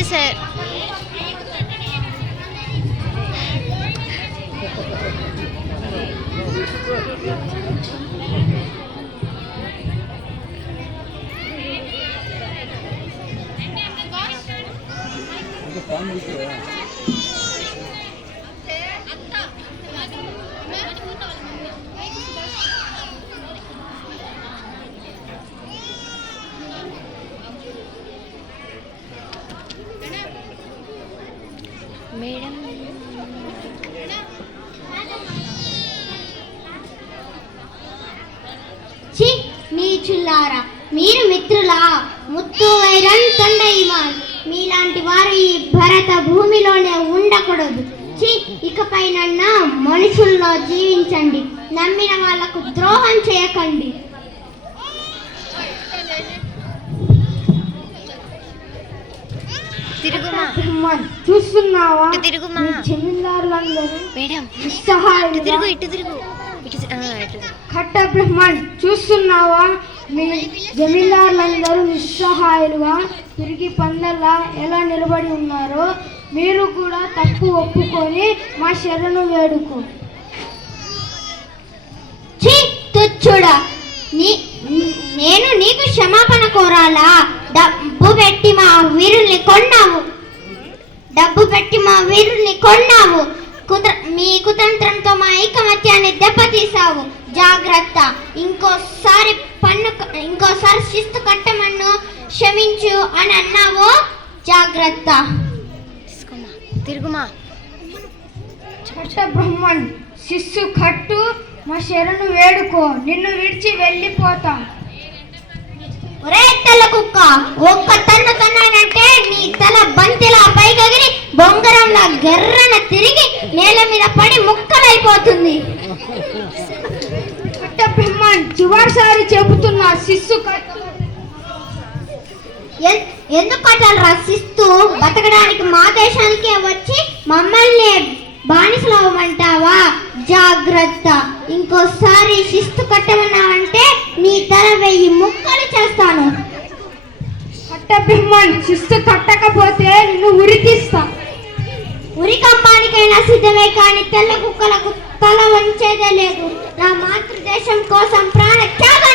నమస్తే sir. Madam చి నీచుల్లారా, మీరు మిత్రులా? ముత్తు వైరన్ తొండయిమాన్ మీలాంటి వారు ఈ భరత భూమిలోనే ఉండకూడదు. చి ఇకపైనన్నా మనుషుల్లో జీవించండి, నమ్మిన వాళ్లకు ద్రోహం చేయకండి. తిరుగుమా చూస్తున్నావా? తిరుగుమా జమీందారులందరూ మేడం. నిస్సహాయులుగా. ఇటు తిరుగు. ఖట్ట బ్రహ్మన్ చూస్తున్నావా? మీ జమీందారులందరూ నిస్సహాయులుగా తిరిగి పందల్లా ఎలా నిలబడి ఉన్నారో మీరు కూడా తప్పు ఒప్పుకొని మా శరణు వేడుకో. తుచ్చుడా, నేను నీకు క్షమాపణ కోరాలా? డబ్బు పెట్టి మా వీరుల్ని కొన్నావు. మీ కుతంత్రంతో మా ఐకమత్యాన్ని దెబ్బతీసావు. జాగ్రత్త, ఇంకోసారి శిస్తు కట్టమన్ను, క్షమించు అని అన్నావు. జాగ్రత్త. తిరుగుమా బ్రహ్మన్ శిస్సు కట్టు, మా శరణు వేడుకో, నిన్ను విడిచి వెళ్ళిపోతాం. ఒరే తెల్ల కుక్క, ఒక్క తన్ను తన్నానంటే నీ తల బంతిలా పైకెగిరి బొంగరంలా గెర్రన తిరిగి నేల మీద పడి ముక్కలైపోతుంది. బ్రహ్మన్ చివరిసారి చెబుతున్నా, శిస్సు ఎందుకు కట్టాలరా? శిస్తు బతకడానికి మా దేశానికే వచ్చి మమ్మల్ని బానిసలవ్వమంటావా? జాగ్రత్త, ఇంకోసారి శిస్తు కట్టమన్నావంటే నీ తల 1000 ముక్కలు చేస్తాను. బ్రహ్మన్ శిస్తు కట్టకపోతే నిన్ను ఉరికిస్తా. ఉరికంబానికైనా సిద్ధమే, కానీ తెల్ల కుక్కలకు తల వంచేదే లేదు. నా మాతృదేశం కోసం ప్రాణ త్యాగం